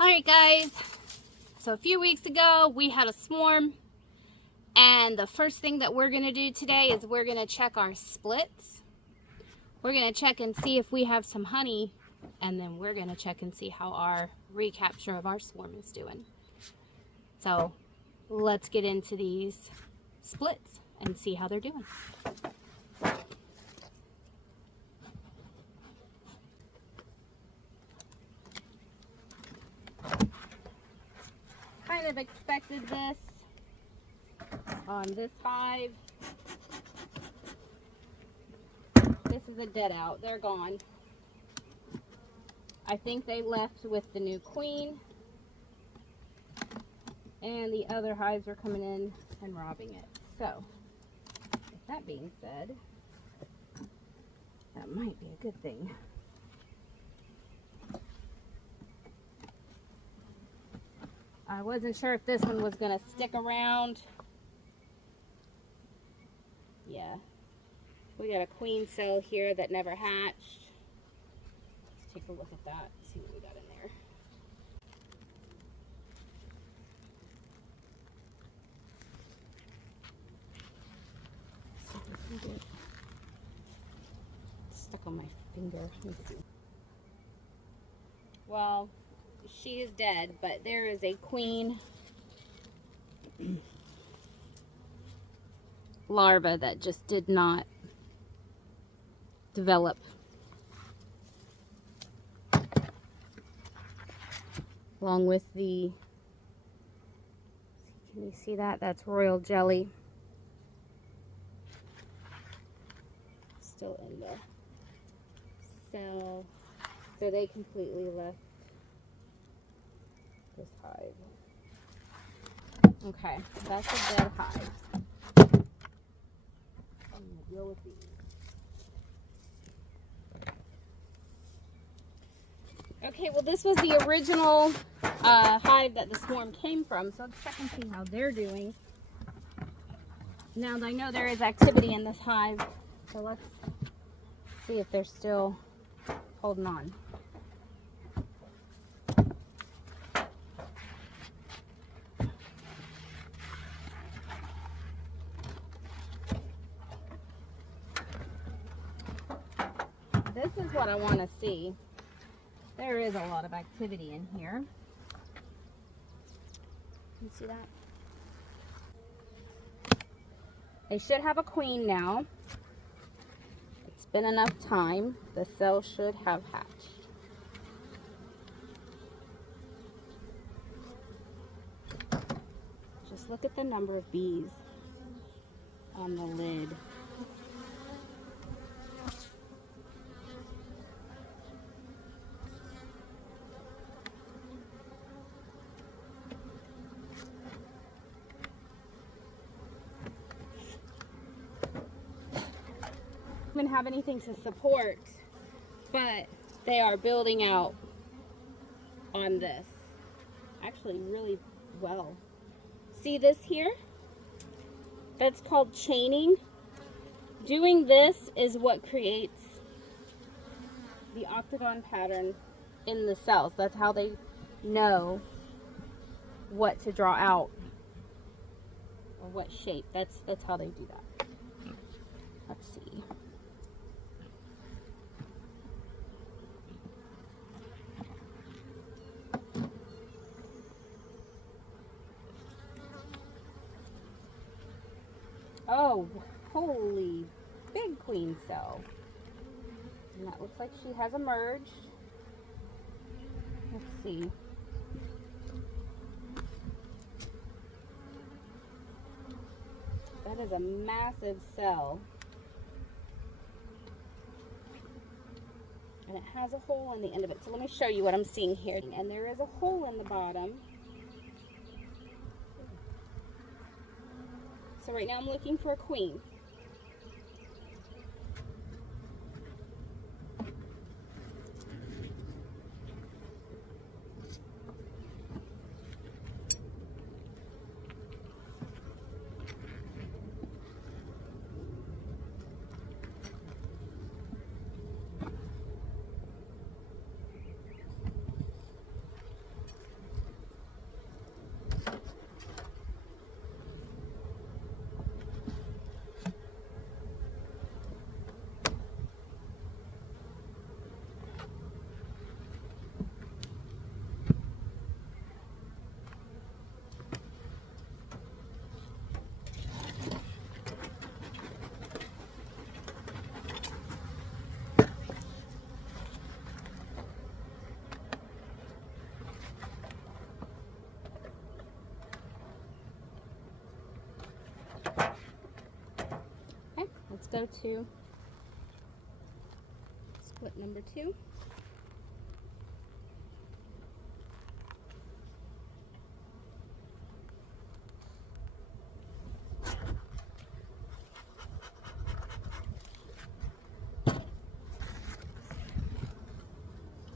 Alright guys, so a few weeks ago we had a swarm, and the first thing that we're going to do today is we're going to check our splits. We're going to check and see if we have some honey, and then we're going to check and see how our recapture of our swarm is doing. So let's get into these splits and see how they're doing. Kind of expected this on this hive. This is a dead out. They're gone. I think they left with the new queen, and the other hives are coming in and robbing it. So, with that being said, that might be a good thing. I wasn't sure if this one was going to stick around. Yeah. We got a queen cell here that never hatched. Let's take a look at that, see what we got in there. It's stuck on my finger. Let me see. Well, she is dead, but there is a queen larva that just did not develop. Along with the, can you see that? That's royal jelly. Still in the cell. So they completely left this hive. Okay, that's a dead hive. I'm gonna deal with these. Okay, well this was the original hive that the swarm came from, so let's check and see how they're doing. Now I know there is activity in this hive, so let's see if they're still holding on. This is what I want to see. There is a lot of activity in here. You see that? They should have a queen now. It's been enough time. The cell should have hatched. Just look at the number of bees on the lid. Even have anything to support, but they are building out on this actually really well. See this here? That's called chaining. Doing this is what creates the octagon pattern in the cells. That's how they know what to draw out or what shape. That's how they do that. Let's see. Oh, holy big queen cell. And that looks like she has emerged. Let's see. That is a massive cell. And it has a hole in the end of it. So let me show you what I'm seeing here. And there is a hole in the bottom. So right now I'm looking for a queen. go to split number 2.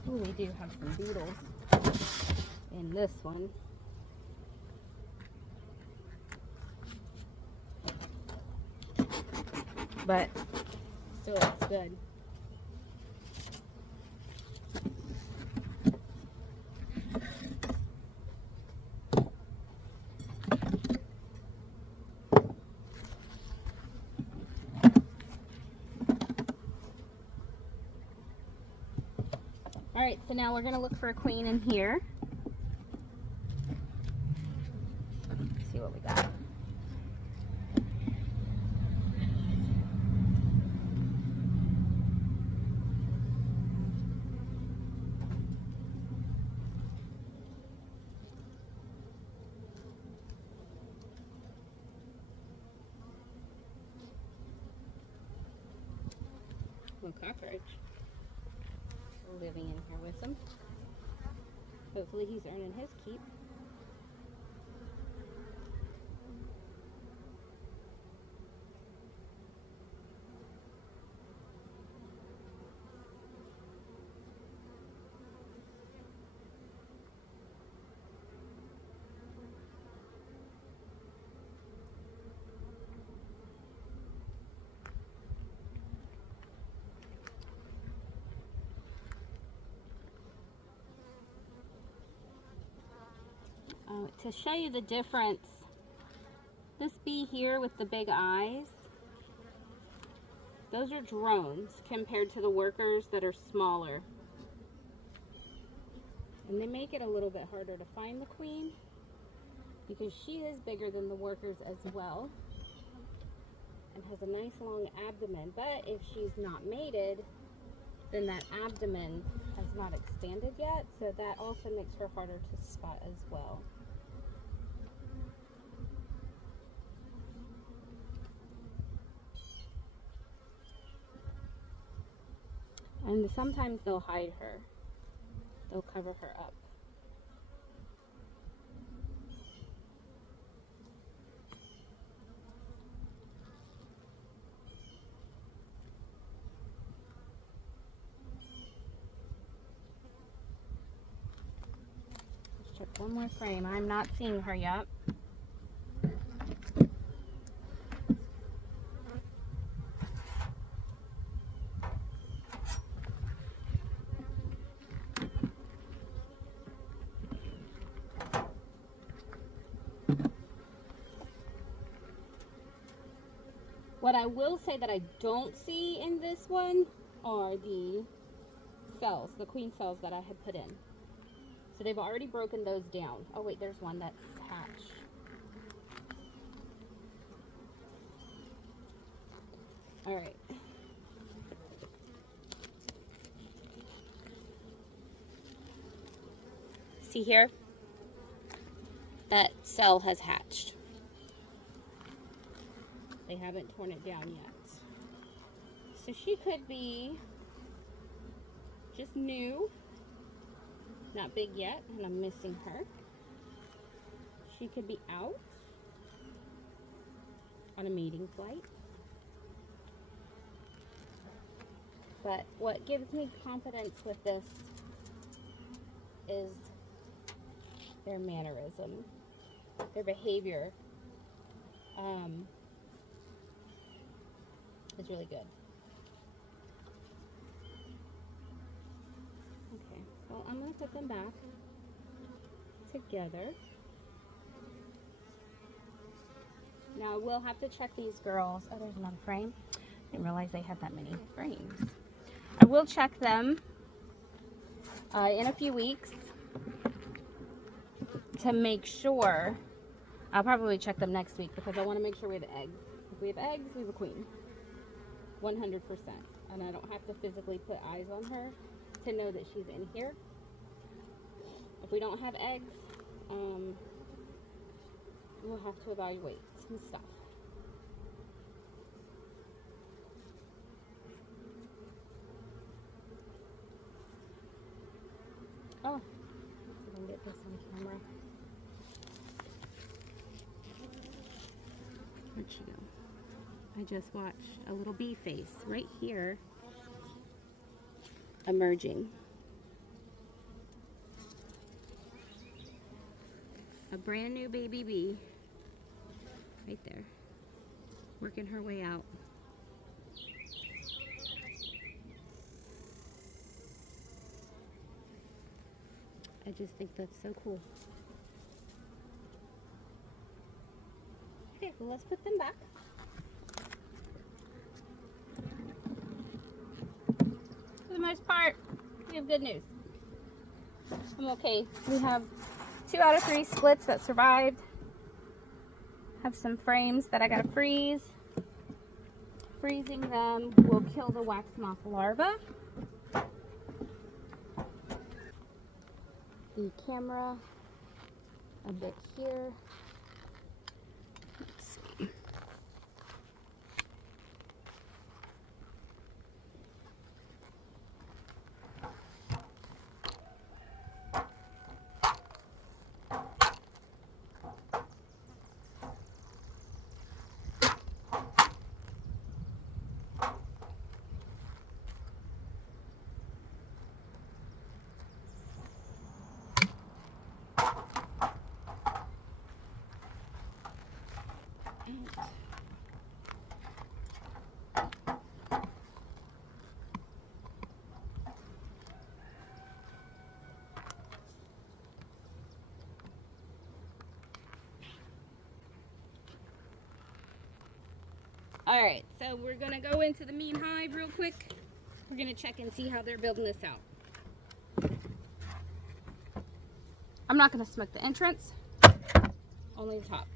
Ooh, we do have some beetles in this one. But still looks good. Alright, so now we're going to look for a queen in here. Let's see what we got. Little cockroach living in here with them. Hopefully he's earning his keep. To show you the difference, this bee here with the big eyes, those are drones compared to the workers that are smaller. And they make it a little bit harder to find the queen because she is bigger than the workers as well and has a nice long abdomen. But if she's not mated, then that abdomen has not expanded yet, so that also makes her harder to spot as well. And sometimes they'll hide her. They'll cover her up. Let's check one more frame. I'm not seeing her yet. What I will say that I don't see in this one are the cells, the queen cells that I had put in. So they've already broken those down. Oh wait, there's one that's hatched. All right. See here? That cell has hatched. They haven't torn it down yet. So she could be just new, not big yet, and I'm missing her. She could be out on a mating flight. But what gives me confidence with this is their mannerism, their behavior. Is really good. Okay, well, I'm going to put them back together. Now, we'll have to check these girls. Oh, there's another frame. Didn't realize they had that many frames. I will check them in a few weeks to make sure. I'll probably check them next week because I want to make sure we have eggs. If we have eggs, we have a queen. 100%. And I don't have to physically put eyes on her to know that she's in here. If we don't have eggs, we'll have to evaluate some stuff. Oh, let's see if I can get this on camera. Where'd she go? I just watched a little bee face right here emerging. A brand new baby bee right there, working her way out. I just think that's so cool. Okay, well, let's put them back. For the most part, we have good news. I'm okay. We have 2 out of 3 splits that survived. Have some frames that I gotta freeze. Freezing them will kill the wax moth larva. The camera a bit here. Let's see. Alright, so we're gonna go into the mean hive real quick. We're gonna check and see how they're building this out. I'm not gonna smoke the entrance, only the top.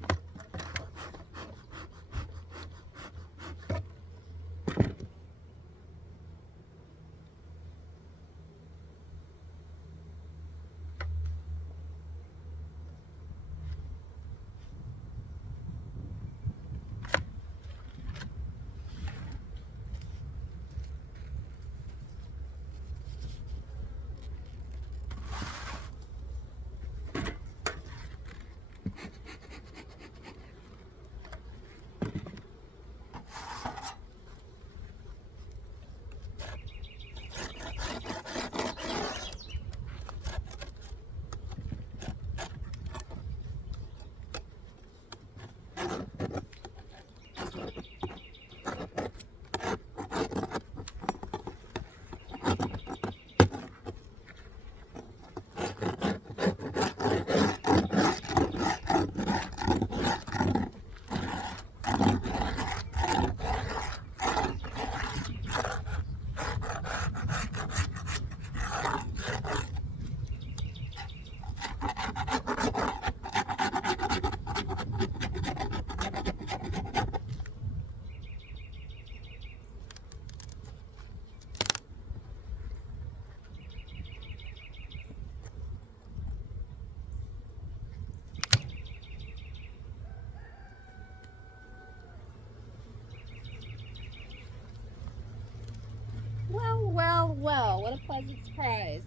Well, what a pleasant surprise.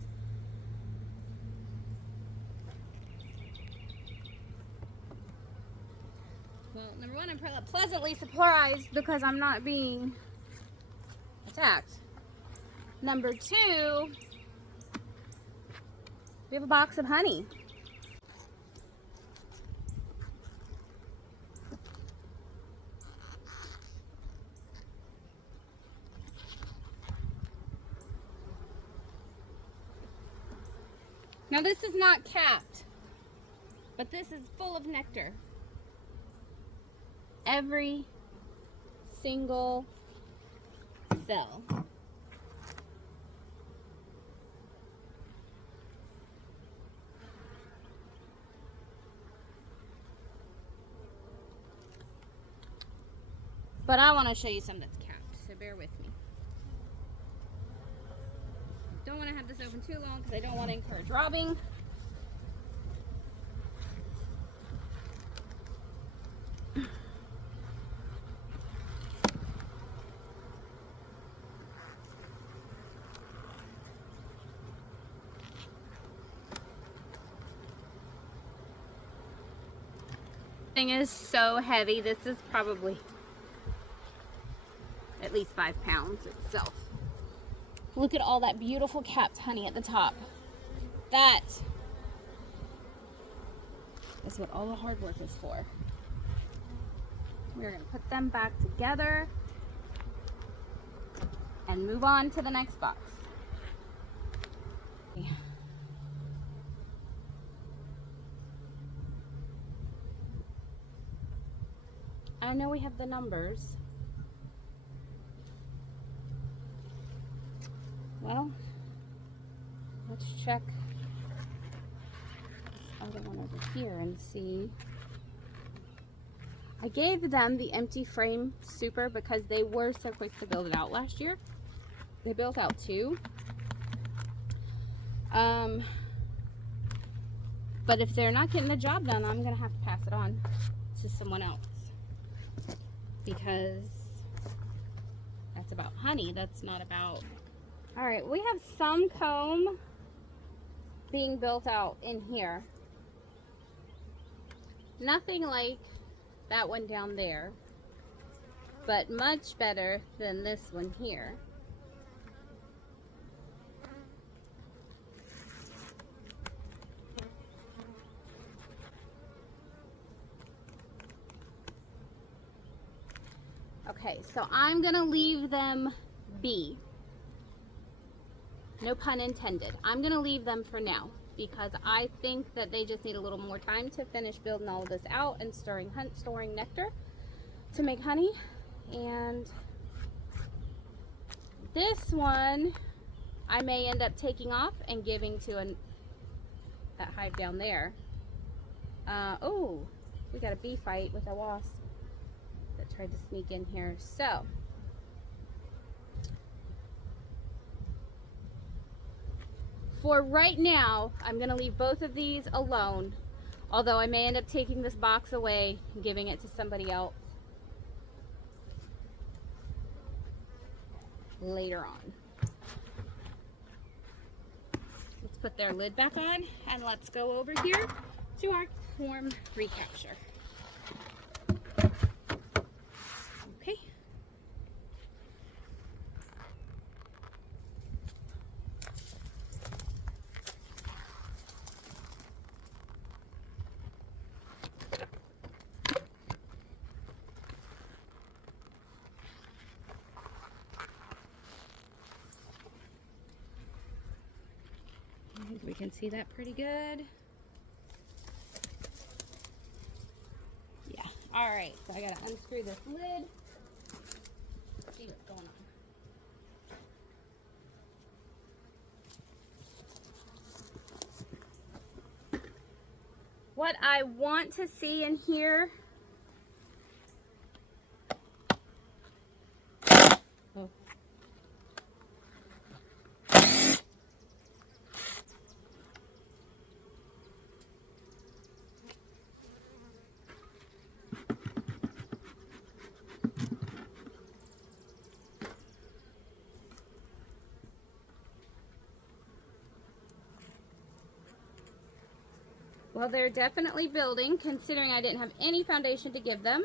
Well, number one, I'm pleasantly surprised because I'm not being attacked. Number two, we have a box of honey. Now this is not capped, but this is full of nectar. Every single cell. But I want to show you some that's capped, so bear with me. Don't want to have this open too long because I don't want to encourage robbing. thing is so heavy. This is probably at least 5 pounds itself. Look at all that beautiful capped honey at the top. That is what all the hard work is for. We're going to put them back together and move on to the next box. I know we have the numbers. Well, let's check this other one over here and see. I gave them the empty frame super because they were so quick to build it out last year. They built out 2. But if they're not getting the job done, I'm gonna have to pass it on to someone else, because that's about honey. That's not about... All right, we have some comb being built out in here. Nothing like that one down there, but much better than this one here. Okay, so I'm gonna leave them be. No pun intended. I'm gonna leave them for now because I think that they just need a little more time to finish building all of this out and storing nectar to make honey. And this one I may end up taking off and giving to that hive down there. Oh, we got a bee fight with a wasp that tried to sneak in here. So for right now, I'm going to leave both of these alone, although I may end up taking this box away and giving it to somebody else later on. Let's put their lid back on and let's go over here to our swarm recapture. Okay. I think we can see that pretty good. Yeah. All right. So I gotta unscrew this lid. See what's going on. What I want to see in here. Oh. Well, they're definitely building, considering I didn't have any foundation to give them.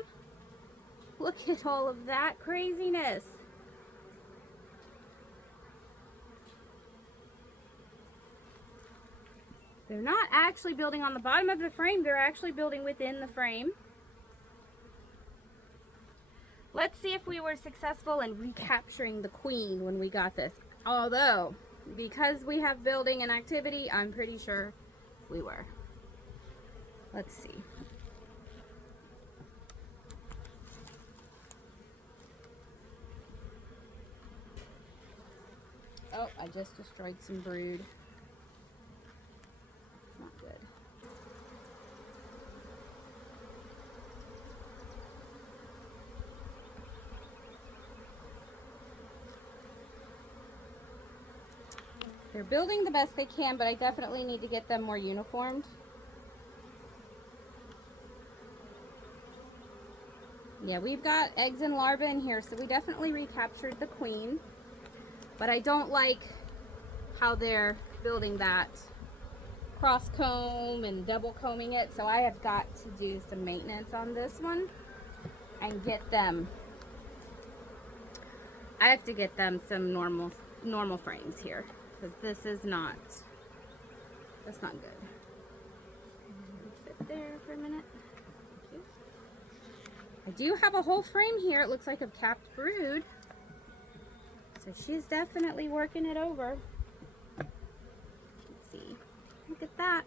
Look at all of that craziness. They're not actually building on the bottom of the frame, they're actually building within the frame. Let's see if we were successful in recapturing the queen when we got this. Although, because we have building and activity, I'm pretty sure we were. Let's see. Oh, I just destroyed some brood. It's not good. They're building the best they can, but I definitely need to get them more uniformed. Yeah, we've got eggs and larvae in here, so we definitely recaptured the queen. But I don't like how they're building that cross comb and double combing it, so I have got to do some maintenance on this one and get them. I have to get them some normal frames here, because this is not. That's not good. Sit there for a minute. Thank you. I do have a whole frame here. It looks like a capped brood. So she's definitely working it over. Let's see. Look at that.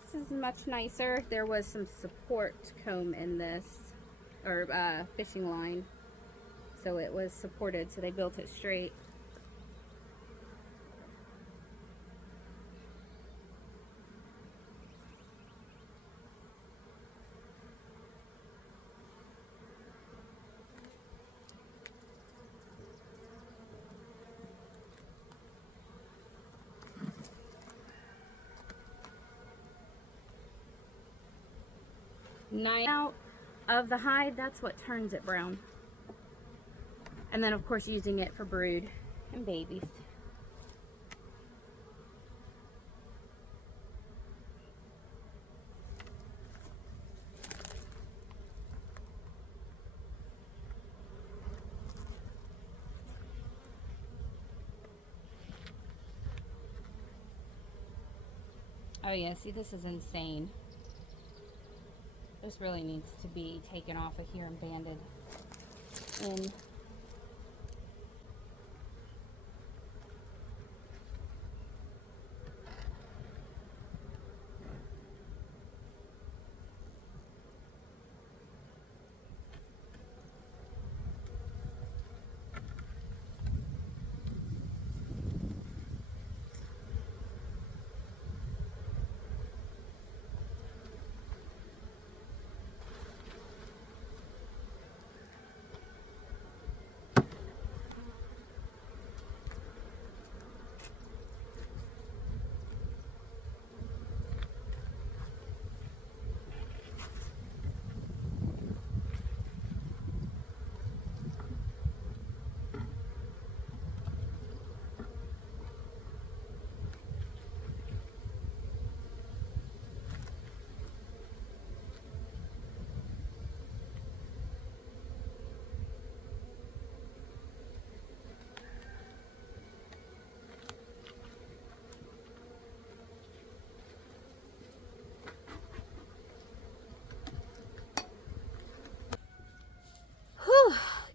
This is much nicer. There was some support comb in this, or fishing line. So it was supported, so they built it straight. Out of the hide, that's what turns it brown. And then of course using it for brood and babies. Oh yeah, see, this is insane. This really needs to be taken off of here and banded in.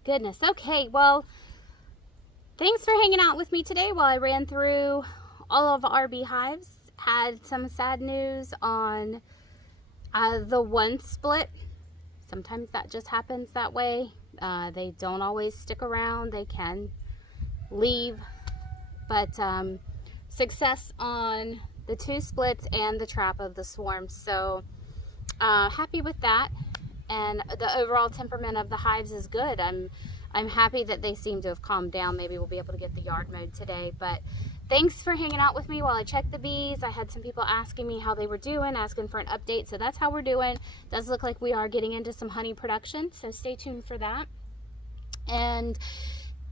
Goodness. Okay, well, thanks for hanging out with me today while I ran through all of our beehives. Had some sad news on the one split. Sometimes that just happens that way. They don't always stick around. They can leave. But success on the 2 splits and the trap of the swarm. So happy with that. And the overall temperament of the hives is good. I'm happy that they seem to have calmed down. Maybe we'll be able to get the yard mode today. But thanks for hanging out with me while I checked the bees. I had some people asking me how they were doing, asking for an update. So that's how we're doing. Does look like we are getting into some honey production. So stay tuned for that. And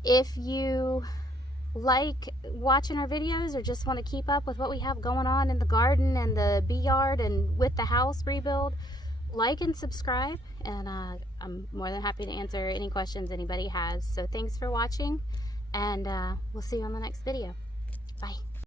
if you like watching our videos or just want to keep up with what we have going on in the garden and the bee yard and with the house rebuild, like and subscribe, and I'm more than happy to answer any questions anybody has. So thanks for watching, and we'll see you on the next video.